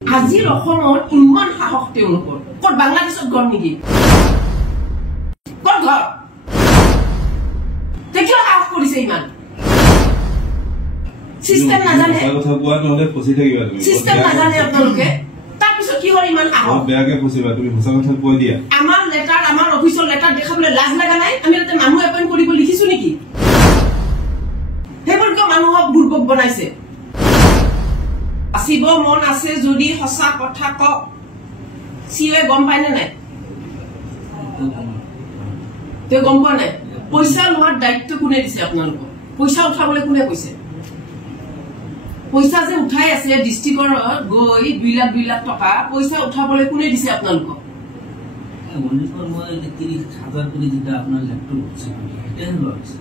আজিৰ অসমত ইমান সাহস তেওঁলোকৰ ক'ত বাংলাদেশত ঘৰ নেকি ক'ত ঘৰ কিয় সাহস কৰিছে ইমান সিস্টেম নাজানে কথা কোৱা নহলে ফসি থাকিবা তুমি সিস্টেম নাজানে আপোনালোকে তাৰপিছত কি হয় ইমান সাহস বেয়াকে ফসিবা তুমি সঁচা কথা কৈ দিয়া আমাৰ লেটাৰ আমাৰ অফিচৰ লেটাৰ দেখাবলৈ লাজ লাগা নাই আমি তাতে মানুহ এপইন্ট কৰিব লিখিছো নেকি হেবোৰ কিয় মানুহক বুৰ্বক বনাইছে আসিব মন আছে যদি হসা কথা ক সিয়ে গম পায় না নাই তে গম পা নাই পয়সা লোৱাৰ দায়িত্ব কোনে দিছে আপোনালোক পয়সা উঠাবলৈ কোনে কৈছে পয়সা যে উঠাই আছে ডিস্ট্ৰিক্টৰ গৈ 2 লাখ টকা পয়সা উঠাবলৈ কোনে দিছে আপোনালোক মনিটৰ মই 30,000 কৰি দিটা আপোনাৰ ল্যাপটপ আছে এটা হৈছে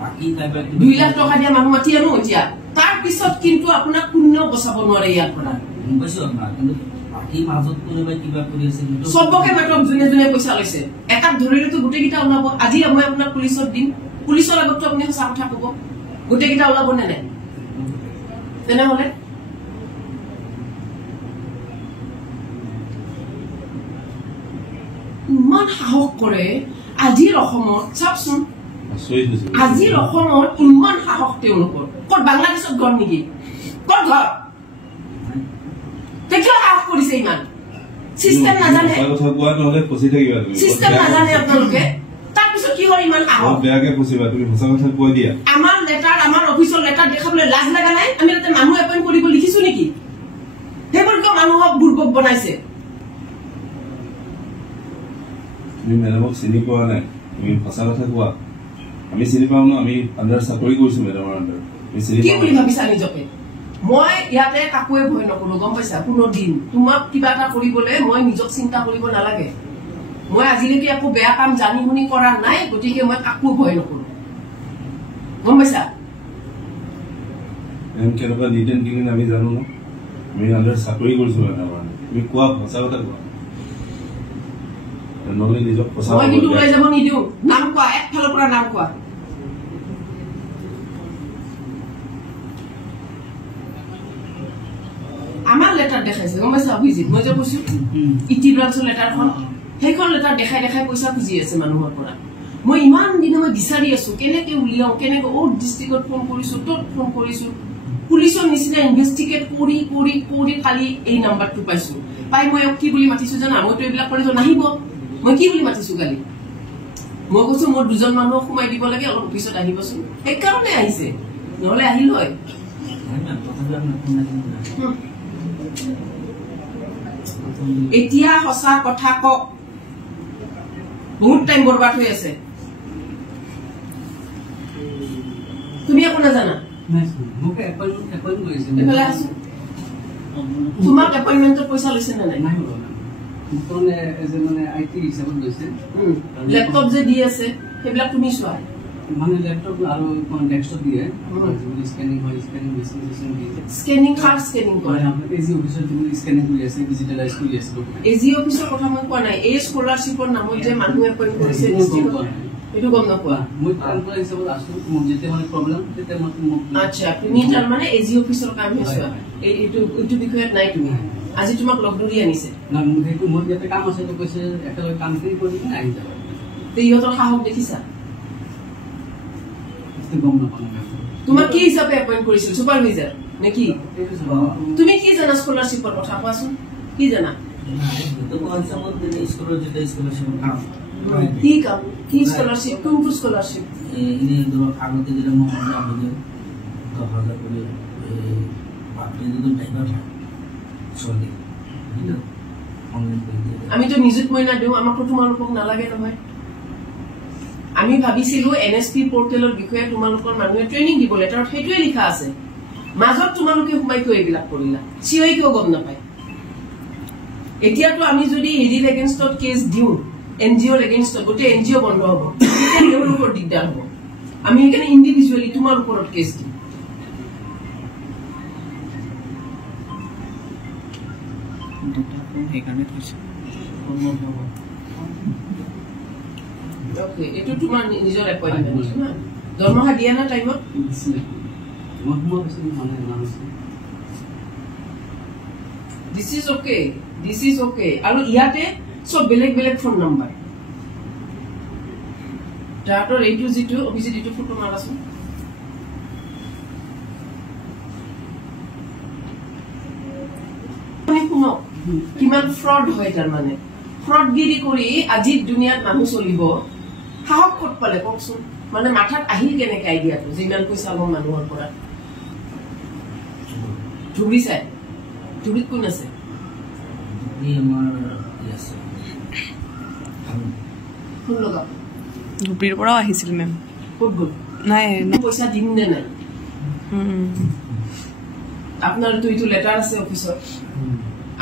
বাকি টাইপ 2 লাখ টকা দিয়া মানুহ মাতি আনো এতিয়া তাৰ পিছত কিন্তু আপোনাক কোনেও বচাব নোৱাৰে ইয়াৰ পৰা বুজিছো আপোনাৰ কিন্তু বাকি মাজত কোনোবাই কিবা কৰি আছে কিন্তু সবকে মেটক জুনে জুনে পইচা লৈছে একাত ধৰিলেতো গোটেইকিটা ওলাব আজি মই আপোনাক পুলিচত দিম পুলিচৰ আগত আপুনি সঁচা কথা ক'ব গোটেইকিটা ওলাব নে নাই তেনেহলে ইমান সাহস কৰে আজিৰ অসমত চাওকচোন আজিৰ অসমত ইমান সাহস তেওঁলোকৰ ক'ত বাংলাদেশত ঘৰ নেকি ক'ত ঘৰ কিয় সাহস কৰিছে ইমান সিস্টেম নাজানে কথা কোৱা নহলে ফসি থাকিবা তুমি সিস্টেম নাজানে আপোনালোকে তাৰপিছত কি হয় ইমান সাহস বেয়াকে ফসিবা তুমি সঁচা কথা কৈ দিয়া আমাৰ লেটাৰ আমাৰ অফিচৰ লেটাৰ দেখাবলৈ লাজ লাগা নাই আমি তাতে মানুহ এপইন্ট কৰিব লিখিছো নেকি হেবোৰ কিয় মানুহক বুৰ্বক বনাইছে তুমি মেডামক চিনি পোৱা নাই তুমি সঁচা কথা কোৱা আমি চিনি পাওঁ ন আমি আন্ডাৰ চাকৰি কৰিছো মেডামৰ আন্ডাৰ কি বুলি ভাবিছা নিজকে মই ইয়াতে কাকোৱে ভয় নকৰো গম পাইছা কোনো দিন তোমাক কিবা এটা কৰিবলৈ মই নিজক চিন্তা কৰিব নালাগে মই আজিলৈকে একো বেয়া কাম জানি শুনি কৰা নাই গতিকে মই কাকো ভয় নকৰো গম পাইছা কেনেকুৱা নিট এণ্ড ক্লিন আমি জানো ন আমি আন্ডাৰ চাকৰি কৰিছো মেডামৰ তুমি কোৱা সঁচা কথা কোৱা নহলে নিজক সঁচা মই কিন্তু ওলাই যাব নিদিওঁ নাম কোৱা একফালৰ পৰা নাম কোৱা আমাৰ লেটাৰ দেখাইছে গম পাইছা অভিজিৎ মই যে কৈছো ইটি ব্ৰাঞ্চৰ লেটাৰখন সেইখন লেটাৰ দেখাই দেখাই পইচা খুজি আছে মানুহৰ পৰা মই ইমান দিন মই বিচাৰি আছো কেনেকে উলিয়াও কেনেকে ও ডিস্ট্ৰিক্টত ফোন কৰিছো তত ফোন কৰিছো পুলিচৰ নিচিনা ইনভেষ্টিগেট কৰি কৰি কৰি কালি এই নাম্বাৰটো পাইছো পাই মই কি বুলি মাতিছো জানা মইতো এইবিলাক কৰিতো নাহিব মই কি বুলি মাতিছো কালি মই কৈছো মোৰ দুজন মানুহ সোমাই দিব লাগে অলপ পিছত আহিবচোন এই কাৰণে আহিছে নহলে আহিল হয় এতিয়া সঁচা কথা কক বহুত টাইম বৰবাদ হৈ আছে তুমি একো নাজানা তোমাক এপইণ্টমেণ্টৰ পইচা লৈছে নে নাই লেপটপ যে দি আছে সেইবিলাক তুমি চোৱা মানে ল্যাপটপ আর ডেস্কটপ দিয়ে স্ক্যানিং হয় স্ক্যানিং মেশিন দিয়ে স্ক্যানিং কার্ড স্ক্যানিং করে আমরা এজি অফিসের জন্য স্ক্যানিং করে আছে ডিজিটালাইজ করে আছে এজি অফিসের কথা মই কোৱা নাই এই স্কলাৰশিপৰ নামত যে মানুহ এপইন্ট কৰিছে ডিস্ট্ৰিক্টত এটো গম নপোৱা মই ট্ৰান্সফাৰ হিসাবে আসু মোক যেতে মানে প্ৰবলেম তেতে মোক আচ্ছা তুমি তাৰ মানে এজি অফিসৰ কাম হৈছে এইটো বিষয়ত নাই তুমি আজি তোমাক লগ ধৰি আনিছে না সেইটো মোৰ যেতে কাম আছে তো কৈছে একেলগে কাম কৰি আহি যাব তে ইহঁতৰ সাহস দেখিছা তোমাক কি হিচাপে এপইন্ট কৰিছিল সুপাৰভাইজাৰ নেকি তুমি কি জানা স্কলাৰশিপৰ কথা কোৱাচোন কি জানা কি কাম কি স্কলাৰশিপ কোনটো স্কলাৰশিপ আগতে যেটা মহারাজা 10,000 করে আপনি যদি টাইমার চলে আমি তো নিযুত মইনা দিও আমাক তোমালোকক নালাগে নহয় আমি ভাবিছিলো এনএসপি পোৰ্টালৰ বিষয়ে তোমালোকৰ মানুহে ট্ৰেনিং দিব লেটাৰত সেইটোৱে লিখা আছে মাজত তোমালোকে সোমাই থৈ এইবিলাক কৰিলা চিঅই কিয় গম নাপায় এতিয়াতো আমি যদি হেৰিৰ এগেইনষ্টত কেছ দিও এনজিঅ'ৰ এগেইনষ্টত গোটেই এনজিঅ' বন্ধ হ'ব তেতিয়া তেওঁলোকৰ দিগদাৰ হ'ব আমি সেইকাৰণে ইণ্ডিভিজুৱেলি তোমাৰ ওপৰত কেছ দিম সেইকাৰণে কৈছে Okay, itu cuma নিজৰ এপইন্টমেন্ট না দৰমহা দিয়া না টাইমত দিস ইজ ওকে আৰু ইয়াতে সব বেলেগ বেলেগ ফোন নাম্বাৰ তাহাঁতৰ এইটো যিটো অভিজিত এইটো ফটো মাৰাচোন শুনক কিমান ফ্ৰড হয় তাৰমানে ফ্ৰডগিৰি কৰি আজিৰ দুনিয়াত মানুহ চলিব সাহস ক'ত পালে কওকচোন মানে মাথাত আহিল কেনেকে আইডিয়াটো যিমান পইচা ল'ব মানুহৰ পৰা ধুবুৰী চাই ধুবুৰীত কোন আছে ফোন লগাব ধুবুৰীৰ পৰাও আহিছিল মেম ক'ত গ'ল নাই পইচা দিম নে নাই আপোনাৰতো এইটো লেটাৰ আছে অফিচত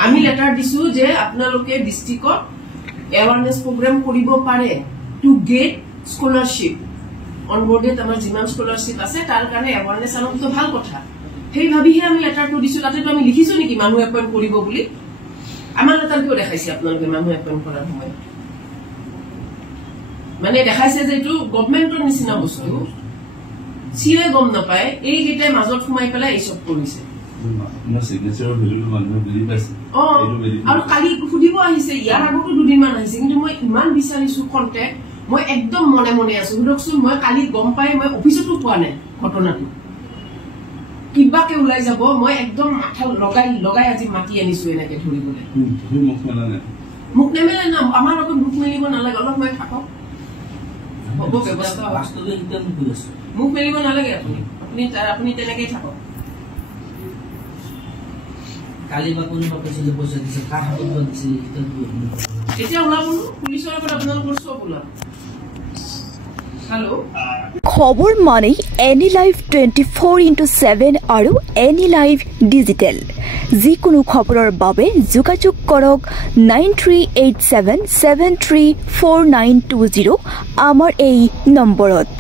আমি লেটাৰ দিছো যে আপোনালোকে ডিস্ট্ৰিক্টত এৱাৰনেছ প্ৰগ্ৰাম কৰিব পাৰে টু গেট স্কলাৰশ্বিপ অনবোৰ্ডেড আমাৰ যিমান স্কলাৰশ্বিপ আছে তাৰ কাৰণে এৱাৰনেছ আনন্দ ভাল কথা সেই ভাবিহে আমি লেটাৰটো দিছো তাতেতো আমি লিখিছো নেকি মানুহ এপইণ্ট কৰিব বুলি আমাৰ লেটাৰ কিয় দেখাইছে আপোনালোকে মানুহ এপইণ্ট কৰাৰ সময়ত মানে দেখাইছে যে এইটো গভৰ্ণমেণ্টৰ নিচিনা বস্তু চিয়ে গম নাপায় এইকেইটাই মাজত সোমাই পেলাই এই চব কৰিছে আৰু কালি সুধিব আহিছে ইয়াৰ আগতো দুদিনমান আহিছে কিন্তু মই ইমান বিচাৰিছো কণ্টেক্ট মই একদম মনে মনে আছো সুধকচোন মই কালি গম পাই মই অফিচতো পোৱা নাই ঘটনাটো কিবাকে ওলাই যাব মই একদম মাথা লগাই আজি মাতি আনিছো এনেকে ধৰিবলৈ মুখ নেমেলে না আমাৰ লগত মুখ মেলিব নালাগে অলপ মই থাকক হ'ব ব্যৱস্থা মুখ মেলিব নালাগে আপুনি তেনেকেই থাকক কালি বা কোনোবা কৈছিল পইচা দিছে কাৰ হাতত দিছে এতিয়া ওলাব পুলিচৰ আগত আপোনালোকৰ চব ওলাব হেল্ল' খবৰ মানে এনি লাইভ 24/7 আৰু এনি লাইভ ডিজিটেল যিকোনো খবৰৰ বাবে যোগাযোগ কৰক 9387734920 আমাৰ এই নম্বৰত।